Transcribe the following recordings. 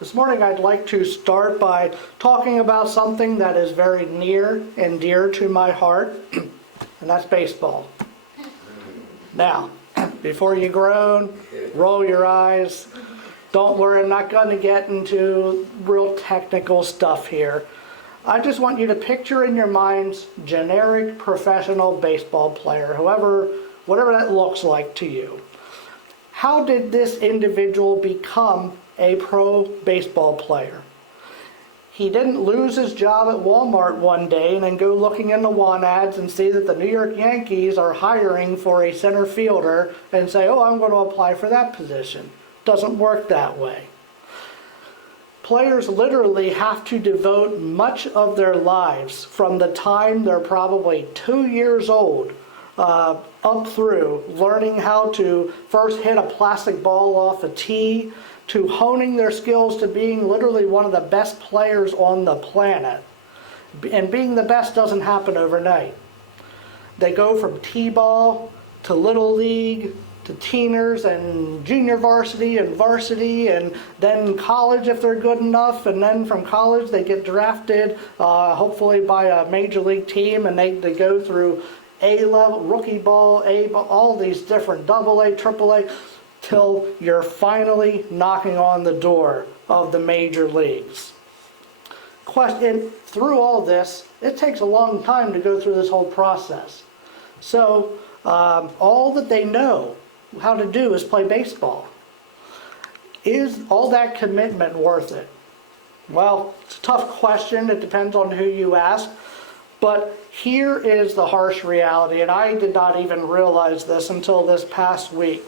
This morning I'd like to start by talking about something that is very near and dear to my heart, and that's baseball. Now, before you groan, roll your eyes, don't worry, I'm not going to get into real technical stuff here. I just want you to picture in your minds generic professional baseball player, whatever that looks like to you. How did this individual become a pro baseball player? He didn't lose his job at Walmart one day and then go looking in the want ads and see that the New York Yankees are hiring for a center fielder and say, oh, I'm going to apply for that position. Doesn't work that way. Players literally have to devote much of their lives from the time they're probably 2 years old up through learning how to first hit a plastic ball off a tee, to honing their skills to being literally one of the best players on the planet. And being the best doesn't happen overnight. They go from t-ball to little league to teeners and junior varsity and then college if they're good enough, and then from college they get drafted hopefully by a major league team, and they go through A-level, rookie ball, A-ball, all these different AA, AAA, till you're finally knocking on the door of the major leagues. Through all this, it takes a long time to go through this whole process. So all that they know how to do is play baseball. Is all that commitment worth it? Well, it's a tough question. It depends on who you ask. But here is the harsh reality, and I did not even realize this until this past week.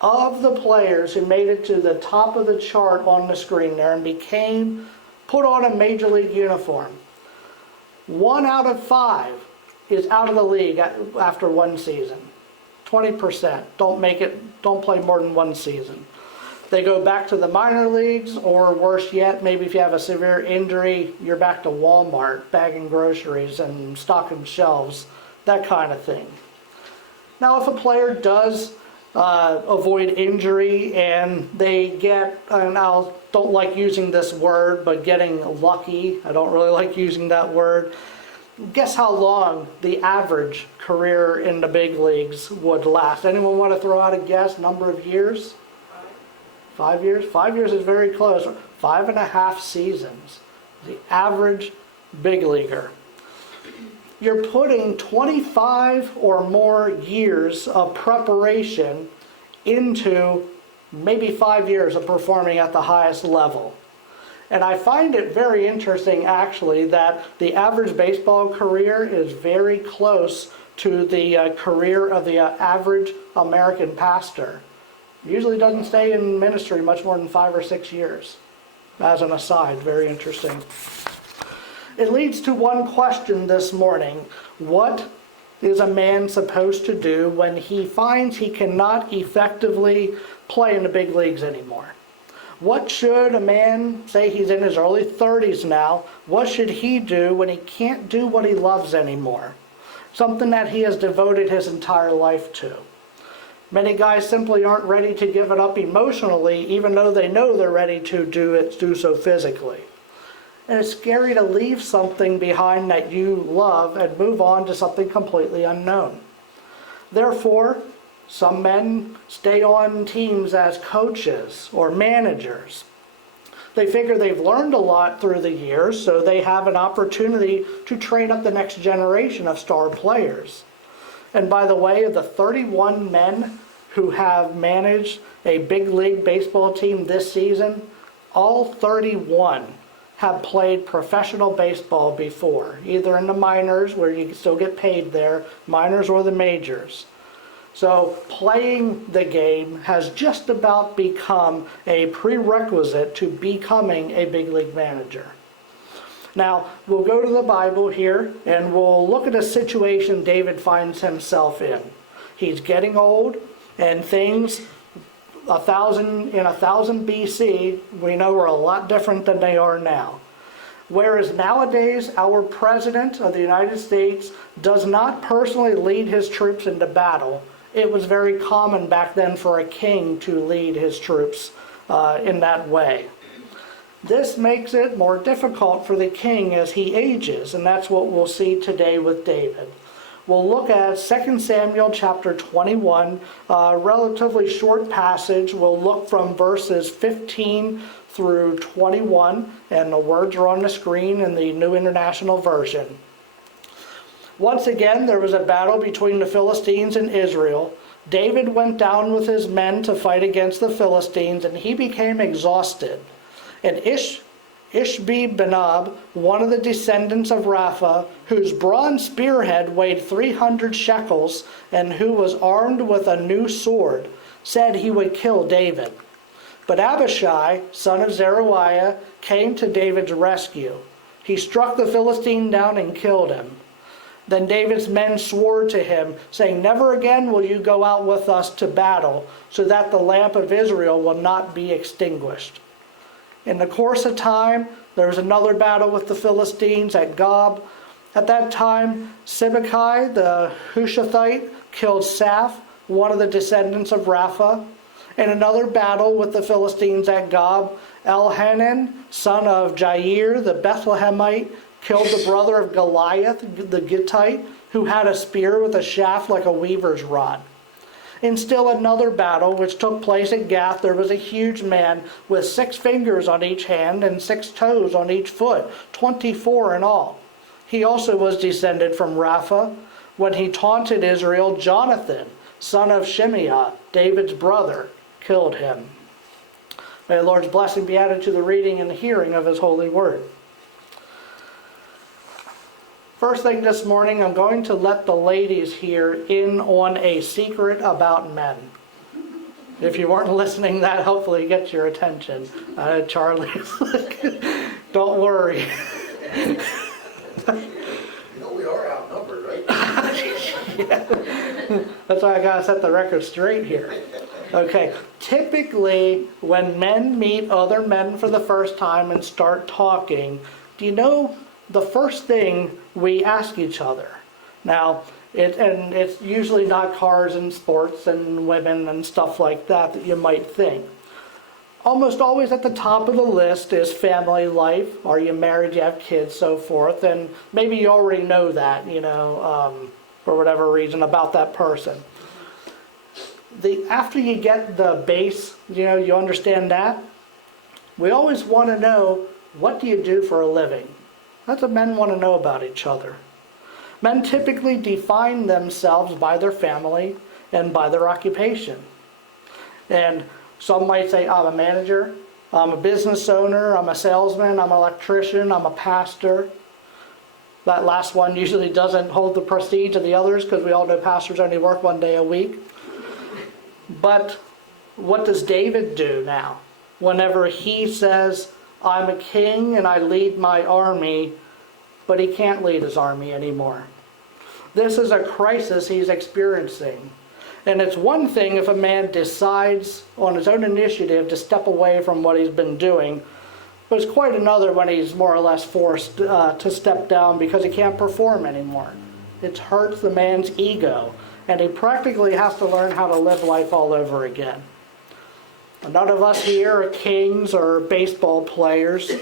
Of the players who made it to the top of the chart on the screen there and put on a major league uniform, 1 out of 5 is out of the league after one season. 20% don't play more than one season. They go back to the minor leagues, or worse yet, maybe if you have a severe injury, you're back to Walmart bagging groceries and stocking shelves, that kind of thing. Now, if a player does avoid injury and they get, and I don't like using this word, but getting lucky, I don't really like using that word. Guess how long the average career in the big leagues would last? Anyone want to throw out a guess, number of years? 5 years? 5 years is very close. 5.5 seasons. The average big leaguer. You're putting 25 or more years of preparation into maybe 5 years of performing at the highest level. And I find it very interesting, actually, that the average baseball career is very close to the career of the average American pastor. Usually doesn't stay in ministry much more than 5 or 6 years. As an aside, very interesting. It leads to one question this morning. What is a man supposed to do when he finds he cannot effectively play in the big leagues anymore? What should a man, say he's in his early 30s now, what should he do when he can't do what he loves anymore? Something that he has devoted his entire life to. Many guys simply aren't ready to give it up emotionally, even though they know they're ready to do so physically. And it's scary to leave something behind that you love and move on to something completely unknown. Therefore, some men stay on teams as coaches or managers. They figure they've learned a lot through the years, so they have an opportunity to train up the next generation of star players. And by the way, of the 31 men who have managed a big league baseball team this season, all 31 have played professional baseball before, either in the minors, where you still get paid there, minors, or the majors. So playing the game has just about become a prerequisite to becoming a big league manager. Now, we'll go to the Bible here, and we'll look at a situation David finds himself in. He's getting old, and things in 1000 BC, we know are a lot different than they are now. Whereas nowadays, our President of the United States does not personally lead his troops into battle. It was very common back then for a king to lead his troops in that way. This makes it more difficult for the king as he ages, and that's what we'll see today with David. We'll look at 2 Samuel chapter 21, a relatively short passage. We'll look from verses 15 through 21, and the words are on the screen in the New International Version. Once again, there was a battle between the Philistines and Israel. David went down with his men to fight against the Philistines, and he became exhausted. And Ishbi-Benob, one of the descendants of Rapha, whose bronze spearhead weighed 300 shekels, and who was armed with a new sword, said he would kill David. But Abishai, son of Zeruiah, came to David's rescue. He struck the Philistine down and killed him. Then David's men swore to him, saying, "Never again will you go out with us to battle, so that the lamp of Israel will not be extinguished." In the course of time, there was another battle with the Philistines at Gob. At that time, Sibbecai the Hushathite killed Saph, one of the descendants of Rapha. In another battle with the Philistines at Gob, Elhanan, son of Jair the Bethlehemite, killed the brother of Goliath the Gittite, who had a spear with a shaft like a weaver's rod. In still another battle, which took place at Gath, there was a huge man with 6 fingers on each hand and 6 toes on each foot, 24 in all. He also was descended from Rapha. When he taunted Israel, Jonathan, son of Shimeah, David's brother, killed him. May the Lord's blessing be added to the reading and the hearing of his holy word. First thing this morning, I'm going to let the ladies here in on a secret about men. If you weren't listening, that hopefully gets your attention. Charlie's like, don't worry. You know we are outnumbered, right? Yeah. That's why I gotta set the record straight here. Okay, typically when men meet other men for the first time and start talking, do you know the first thing we ask each other? Now, it's usually not cars and sports and women and stuff like that that you might think. Almost always at the top of the list is family life. Are you married? Do you have kids? So forth. And maybe you already know that, for whatever reason about that person. After you get the base, you understand that. We always want to know, what do you do for a living? That's what men want to know about each other. Men typically define themselves by their family and by their occupation. And some might say, I'm a manager, I'm a business owner, I'm a salesman, I'm an electrician, I'm a pastor. That last one usually doesn't hold the prestige of the others because we all know pastors only work 1 day a week. But what does David do now? Whenever he says, I'm a king and I lead my army, but he can't lead his army anymore. This is a crisis he's experiencing. And it's one thing if a man decides on his own initiative to step away from what he's been doing, but it's quite another when he's more or less forced to step down because he can't perform anymore. It hurts the man's ego, and he practically has to learn how to live life all over again. None of us here are kings or baseball players,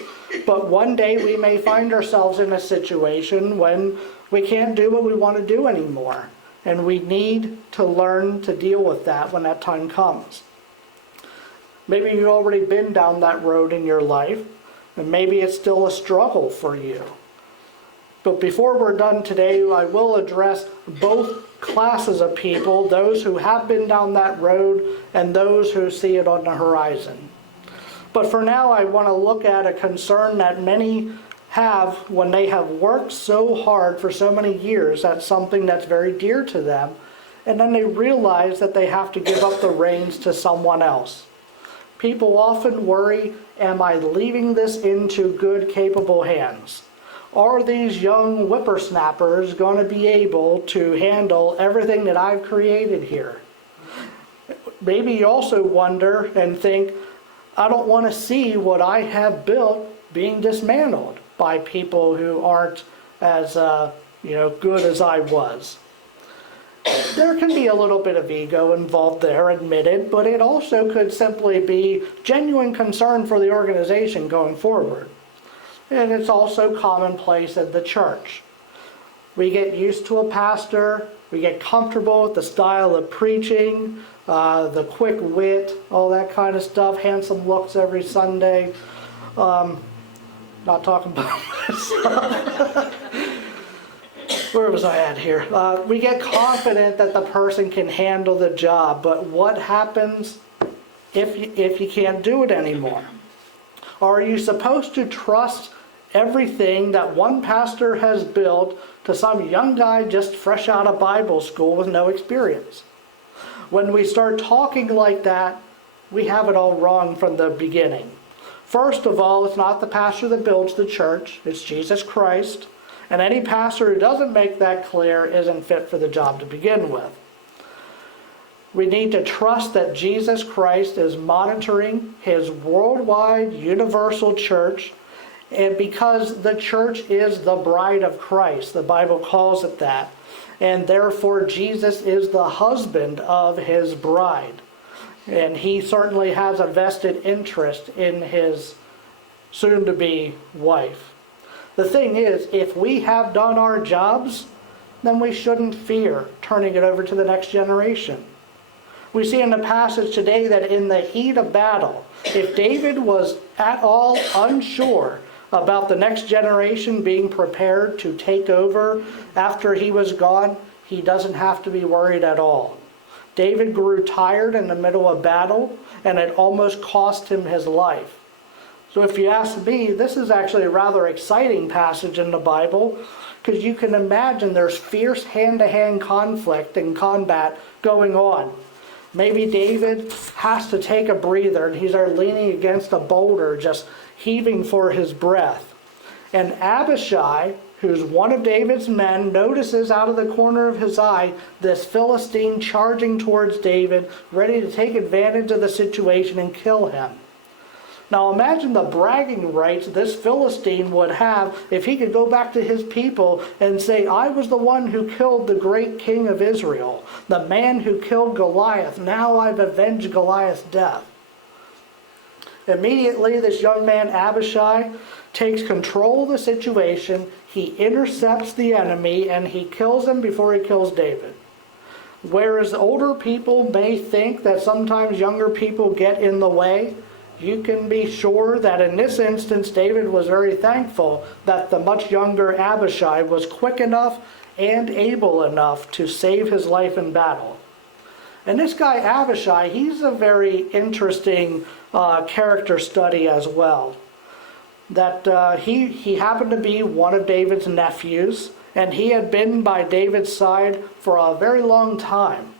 but one day we may find ourselves in a situation when we can't do what we want to do anymore, and we need to learn to deal with that when that time comes. Maybe you've already been down that road in your life, and maybe it's still a struggle for you. But before we're done today, I will address both classes of people, those who have been down that road and those who see it on the horizon. But for now, I want to look at a concern that many have when they have worked so hard for so many years at something that's very dear to them, and then they realize that they have to give up the reins to someone else. People often worry, am I leaving this into good, capable hands? Are these young whippersnappers going to be able to handle everything that I've created here? Maybe you also wonder and think, I don't want to see what I have built being dismantled by people who aren't as good as I was. There can be a little bit of ego involved there, admitted, but it also could simply be genuine concern for the organization going forward. And it's also commonplace at the church. We get used to a pastor, we get comfortable with the style of preaching, the quick wit, all that kind of stuff, handsome looks every Sunday. Not talking about myself. Where was I at here? We get confident that the person can handle the job, but what happens if you can't do it anymore? Are you supposed to trust everything that one pastor has built to some young guy just fresh out of Bible school with no experience? When we start talking like that, we have it all wrong from the beginning. First of all, it's not the pastor that builds the church, it's Jesus Christ. And any pastor who doesn't make that clear isn't fit for the job to begin with. We need to trust that Jesus Christ is monitoring his worldwide universal church, and because the church is the bride of Christ, the Bible calls it that, and therefore Jesus is the husband of his bride. And he certainly has a vested interest in his soon-to-be wife. The thing is, if we have done our jobs, then we shouldn't fear turning it over to the next generation. We see in the passage today that in the heat of battle, if David was at all unsure about the next generation being prepared to take over after he was gone, he doesn't have to be worried at all. David grew tired in the middle of battle, and it almost cost him his life. So if you ask me, this is actually a rather exciting passage in the Bible, because you can imagine there's fierce hand-to-hand conflict and combat going on. Maybe David has to take a breather, and he's there leaning against a boulder, just heaving for his breath. And Abishai, who's one of David's men, notices out of the corner of his eye this Philistine charging towards David, ready to take advantage of the situation and kill him. Now imagine the bragging rights this Philistine would have if he could go back to his people and say, I was the one who killed the great king of Israel, the man who killed Goliath. Now I've avenged Goliath's death. Immediately, this young man, Abishai, takes control of the situation. He intercepts the enemy and he kills him before he kills David. Whereas older people may think that sometimes younger people get in the way, you can be sure that in this instance, David was very thankful that the much younger Abishai was quick enough and able enough to save his life in battle. And this guy, Abishai, he's a very interesting character study as well. That he happened to be one of David's nephews, and he had been by David's side for a very long time.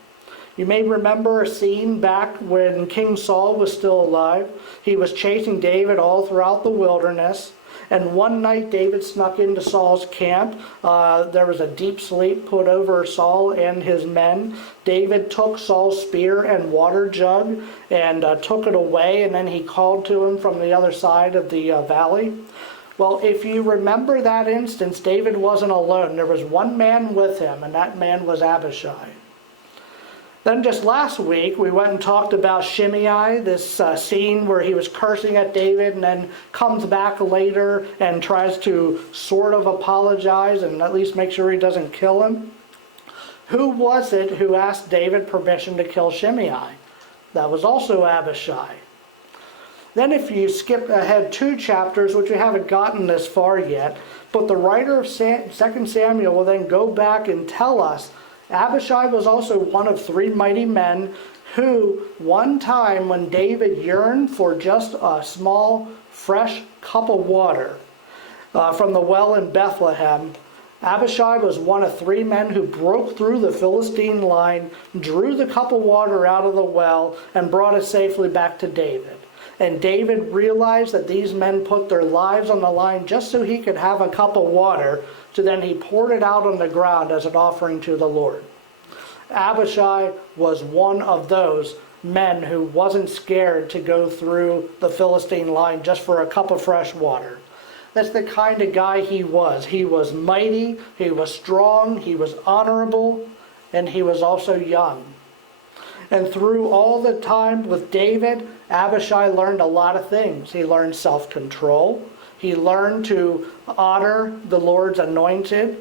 You may remember a scene back when King Saul was still alive. He was chasing David all throughout the wilderness. And one night David snuck into Saul's camp. There was a deep sleep put over Saul and his men. David took Saul's spear and water jug and took it away, and then he called to him from the other side of the valley. Well, if you remember that instance, David wasn't alone. There was one man with him, and that man was Abishai. Then just last week, we went and talked about Shimei, this scene where he was cursing at David and then comes back later and tries to sort of apologize and at least make sure he doesn't kill him. Who was it who asked David permission to kill Shimei? That was also Abishai. Then if you skip ahead 2 chapters, which we haven't gotten this far yet, but the writer of 2 Samuel will then go back and tell us Abishai was also one of 3 mighty men who, one time when David yearned for just a small, fresh cup of water from the well in Bethlehem, Abishai was one of 3 men who broke through the Philistine line, drew the cup of water out of the well, and brought it safely back to David. And David realized that these men put their lives on the line just so he could have a cup of water, so then he poured it out on the ground as an offering to the Lord. Abishai was one of those men who wasn't scared to go through the Philistine line just for a cup of fresh water. That's the kind of guy he was. He was mighty, he was strong, he was honorable, and he was also young. And through all the time with David, Abishai learned a lot of things. He learned self-control. He learned to honor the Lord's anointed.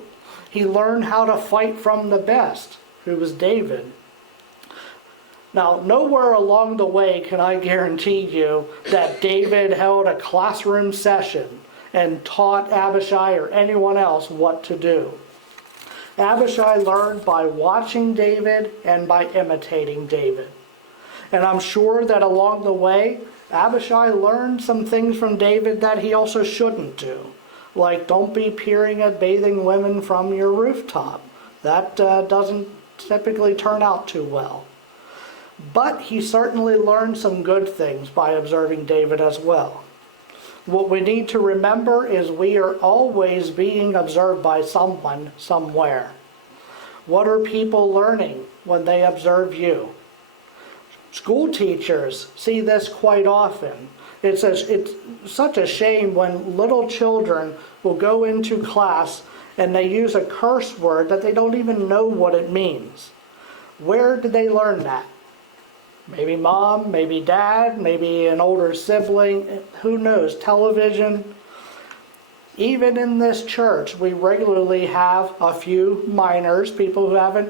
He learned how to fight from the best, who was David. Now, nowhere along the way can I guarantee you that David held a classroom session and taught Abishai or anyone else what to do. Abishai learned by watching David and by imitating David. And I'm sure that along the way, Abishai learned some things from David that he also shouldn't do. Like, don't be peering at bathing women from your rooftop. That doesn't typically turn out too well. But he certainly learned some good things by observing David as well. What we need to remember is we are always being observed by someone, somewhere. What are people learning when they observe you? School teachers see this quite often. It's such a shame when little children will go into class and they use a curse word that they don't even know what it means. Where did they learn that? Maybe mom, maybe dad, maybe an older sibling, who knows, television. Even in this church, we regularly have a few minors, people who haven't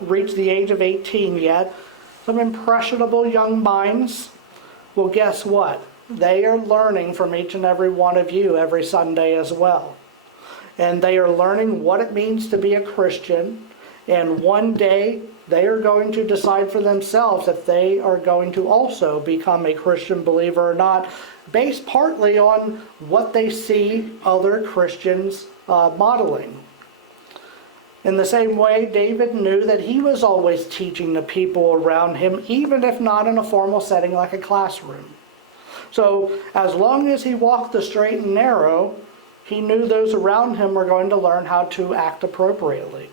reached the age of 18 yet, some impressionable young minds. Well, guess what? They are learning from each and every one of you every Sunday as well. And they are learning what it means to be a Christian. And one day, they are going to decide for themselves if they are going to also become a Christian believer or not, based partly on what they see other Christians modeling. In the same way, David knew that he was always teaching the people around him, even if not in a formal setting like a classroom. So, as long as he walked the straight and narrow, he knew those around him were going to learn how to act appropriately.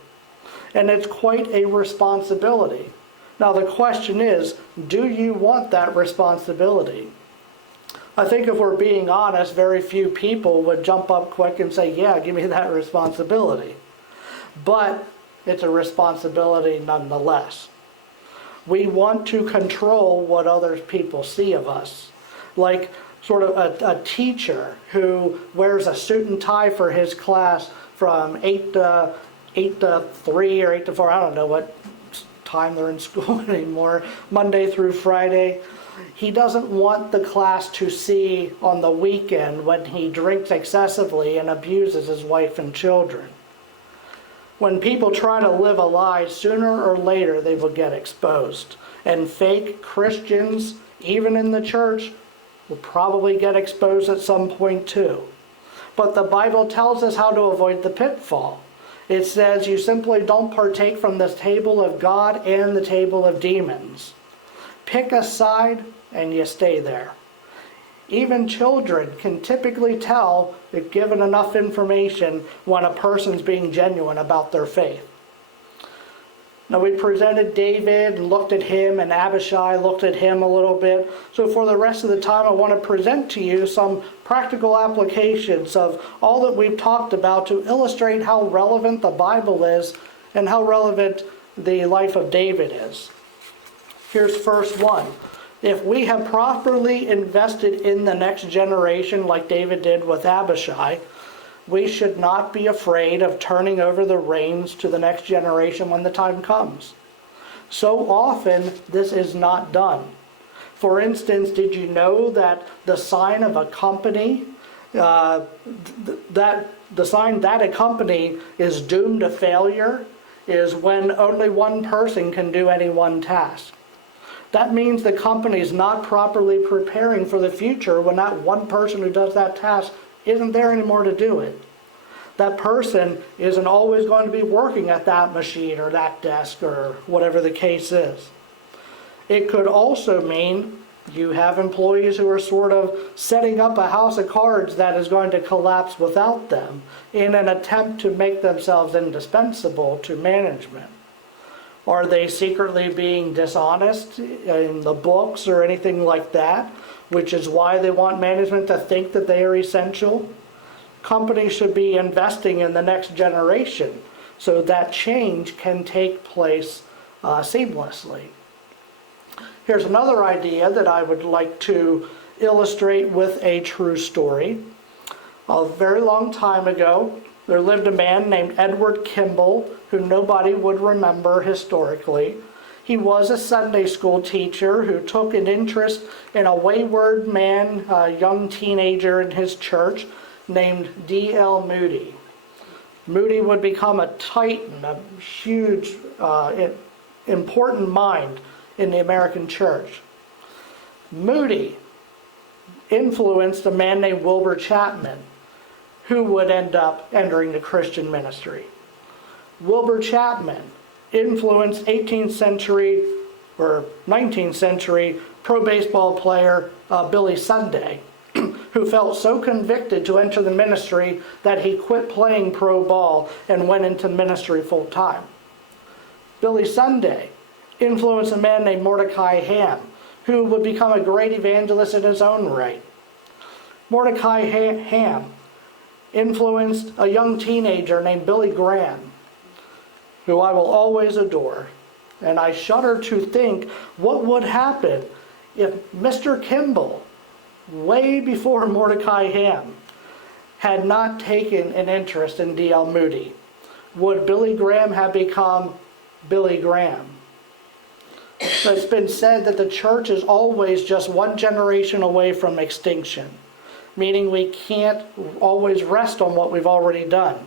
And it's quite a responsibility. Now the question is, do you want that responsibility? I think if we're being honest, very few people would jump up quick and say, yeah, give me that responsibility. But it's a responsibility nonetheless. We want to control what other people see of us. Like sort of a teacher who wears a suit and tie for his class from 8 to 3 or 8 to 4, I don't know what time they're in school anymore, Monday through Friday. He doesn't want the class to see on the weekend when he drinks excessively and abuses his wife and children. When people try to live a lie, sooner or later they will get exposed. And fake Christians, even in the church, will probably get exposed at some point too. But the Bible tells us how to avoid the pitfall. It says you simply don't partake from the table of God and the table of demons. Pick a side and you stay there. Even children can typically tell, if given enough information, when a person's being genuine about their faith. Now we presented David and looked at him, and Abishai looked at him a little bit. So for the rest of the time, I want to present to you some practical applications of all that we've talked about to illustrate how relevant the Bible is and how relevant the life of David is. Here's first one. If we have properly invested in the next generation like David did with Abishai, we should not be afraid of turning over the reins to the next generation when the time comes. So often, this is not done. For instance, did you know that the sign of a company, that the sign that a company is doomed to failure is when only one person can do any one task? That means the company is not properly preparing for the future when that one person who does that task isn't there anymore to do it. That person isn't always going to be working at that machine or that desk or whatever the case is. It could also mean you have employees who are sort of setting up a house of cards that is going to collapse without them in an attempt to make themselves indispensable to management. Are they secretly being dishonest in the books or anything like that, which is why they want management to think that they are essential? Companies should be investing in the next generation so that change can take place seamlessly. Here's another idea that I would like to illustrate with a true story. A very long time ago, there lived a man named Edward Kimball, who nobody would remember historically. He was a Sunday school teacher who took an interest in a wayward man, a young teenager in his church named D.L. Moody. Moody would become a titan, a huge, important mind in the American church. Moody influenced a man named Wilbur Chapman, who would end up entering the Christian ministry. Wilbur Chapman influenced 18th century or 19th century pro baseball player Billy Sunday, who felt so convicted to enter the ministry that he quit playing pro ball and went into ministry full time. Billy Sunday influenced a man named Mordecai Ham, who would become a great evangelist in his own right. Mordecai Ham influenced a young teenager named Billy Graham, who I will always adore. And I shudder to think what would happen if Mr. Kimball, way before Mordecai Ham, had not taken an interest in D.L. Moody. Would Billy Graham have become Billy Graham? It's been said that the church is always just one generation away from extinction, meaning we can't always rest on what we've already done.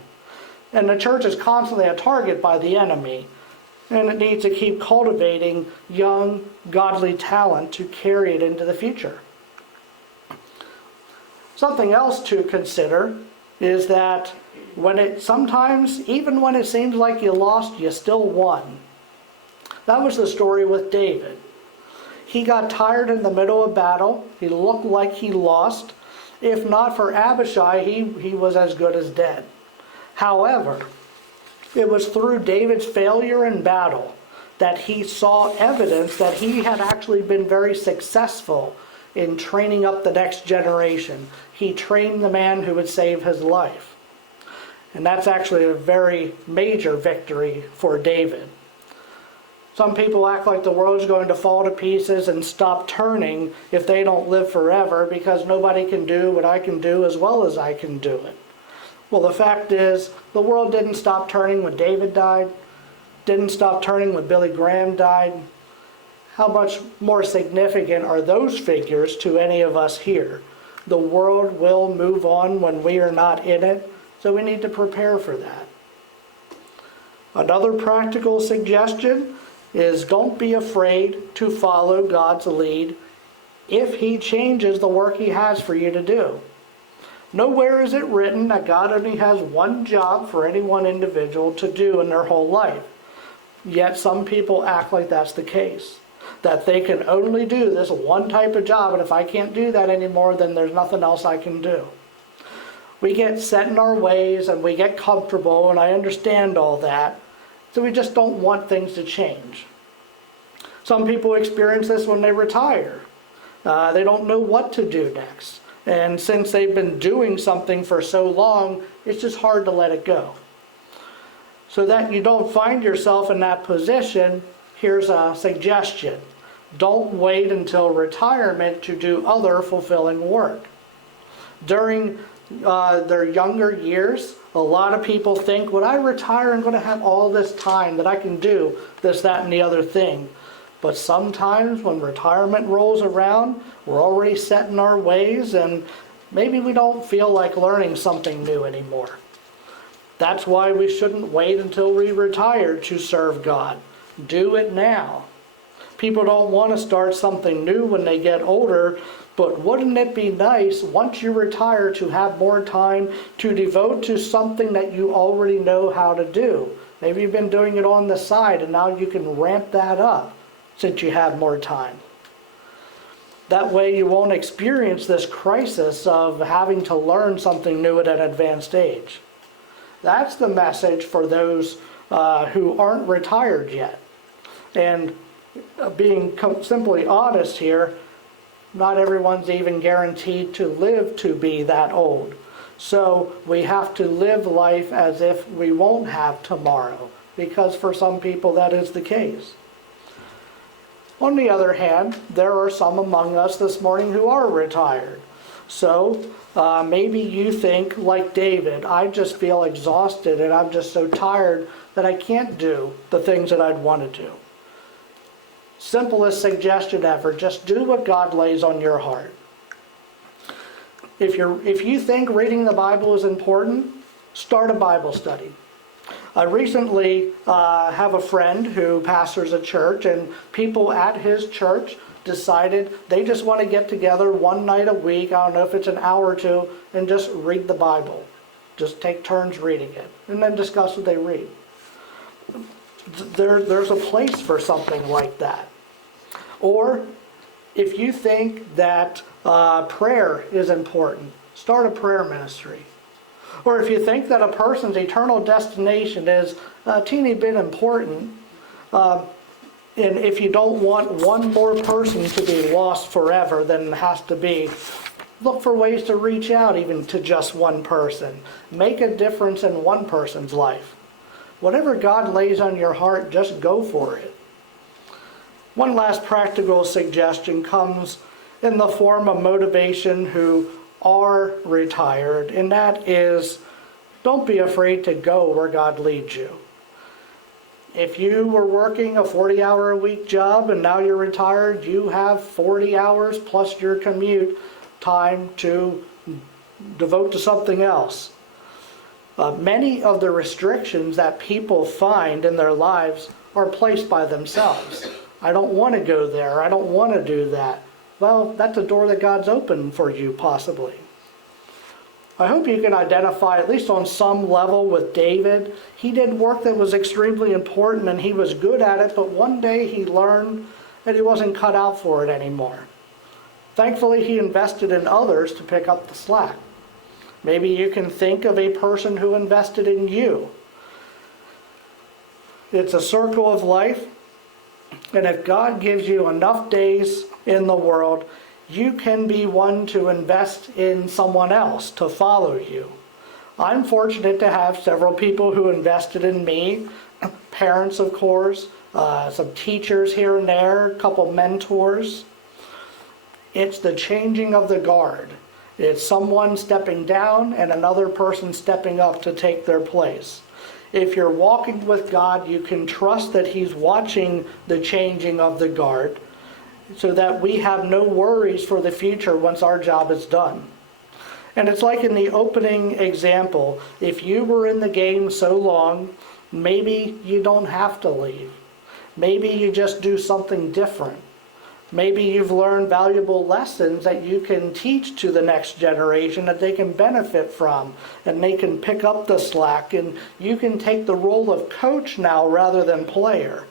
And the church is constantly a target by the enemy, and it needs to keep cultivating young, godly talent to carry it into the future. Something else to consider is that sometimes, even when it seems like you lost, you still won. That was the story with David. He got tired in the middle of battle. He looked like he lost. If not for Abishai, he was as good as dead. However, it was through David's failure in battle that he saw evidence that he had actually been very successful in training up the next generation. He trained the man who would save his life. And that's actually a very major victory for David. Some people act like the world's going to fall to pieces and stop turning if they don't live forever because nobody can do what I can do as well as I can do it. Well, the fact is, the world didn't stop turning when David died, didn't stop turning when Billy Graham died. How much more significant are those figures to any of us here? The world will move on when we are not in it, so we need to prepare for that. Another practical suggestion is don't be afraid to follow God's lead if He changes the work He has for you to do. Nowhere is it written that God only has one job for any one individual to do in their whole life. Yet some people act like that's the case, that they can only do this one type of job, and if I can't do that anymore, then there's nothing else I can do. We get set in our ways and we get comfortable, and I understand all that. So we just don't want things to change. Some people experience this when they retire. They don't know what to do next. And since they've been doing something for so long, it's just hard to let it go. So that you don't find yourself in that position, here's a suggestion. Don't wait until retirement to do other fulfilling work. During their younger years, a lot of people think, when I retire, I'm going to have all this time that I can do this, that, and the other thing. But sometimes when retirement rolls around, we're already set in our ways, and maybe we don't feel like learning something new anymore. That's why we shouldn't wait until we retire to serve God. Do it now. People don't want to start something new when they get older, but wouldn't it be nice once you retire to have more time to devote to something that you already know how to do? Maybe you've been doing it on the side and now you can ramp that up since you have more time. That way you won't experience this crisis of having to learn something new at an advanced age. That's the message for those who aren't retired yet. And being simply honest here, not everyone's even guaranteed to live to be that old. So we have to live life as if we won't have tomorrow, because for some people that is the case. On the other hand, there are some among us this morning who are retired. So maybe you think, like David, I just feel exhausted and I'm just so tired that I can't do the things that I'd want to do. Simplest suggestion ever, just do what God lays on your heart. If you think reading the Bible is important, start a Bible study. I recently have a friend who pastors a church, and people at his church decided they just want to get together one night a week, I don't know if it's an hour or two, and just read the Bible. Just take turns reading it, and then discuss what they read. There's a place for something like that. Or if you think that prayer is important, start a prayer ministry. Or if you think that a person's eternal destination is a teeny bit important, and if you don't want one more person to be lost forever than it has to be, look for ways to reach out even to just one person. Make a difference in one person's life. Whatever God lays on your heart, just go for it. One last practical suggestion comes in the form of motivation who are retired, and that is, don't be afraid to go where God leads you. If you were working a 40-hour-a-week job and now you're retired, you have 40 hours plus your commute time to devote to something else. Many of the restrictions that people find in their lives are placed by themselves. I don't want to go there. I don't want to do that. Well, that's a door that God's opened for you, possibly. I hope you can identify, at least on some level, with David. He did work that was extremely important and he was good at it, but one day he learned that he wasn't cut out for it anymore. Thankfully, he invested in others to pick up the slack. Maybe you can think of a person who invested in you. It's a circle of life, and if God gives you enough days in the world, you can be one to invest in someone else to follow you. I'm fortunate to have several people who invested in me, parents of course, some teachers here and there, a couple mentors. It's the changing of the guard. It's someone stepping down and another person stepping up to take their place. If you're walking with God, you can trust that He's watching the changing of the guard so that we have no worries for the future once our job is done. And it's like in the opening example, if you were in the game so long, maybe you don't have to leave. Maybe you just do something different. Maybe you've learned valuable lessons that you can teach to the next generation that they can benefit from, and they can pick up the slack, and you can take the role of coach now rather than player.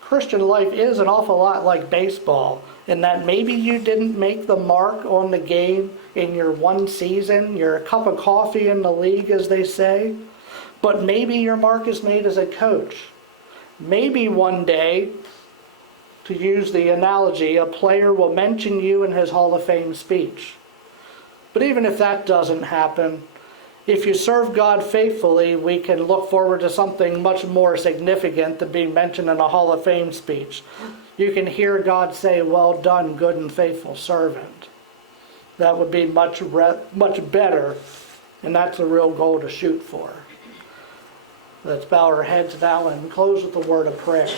Christian life is an awful lot like baseball, in that maybe you didn't make the mark on the game in your one season, your cup of coffee in the league, as they say, but maybe your mark is made as a coach. Maybe one day, to use the analogy, a player will mention you in his Hall of Fame speech. But even if that doesn't happen, if you serve God faithfully, we can look forward to something much more significant than being mentioned in a Hall of Fame speech. You can hear God say, "Well done, good and faithful servant." That would be much better, and that's a real goal to shoot for. Let's bow our heads now and close with a word of prayer.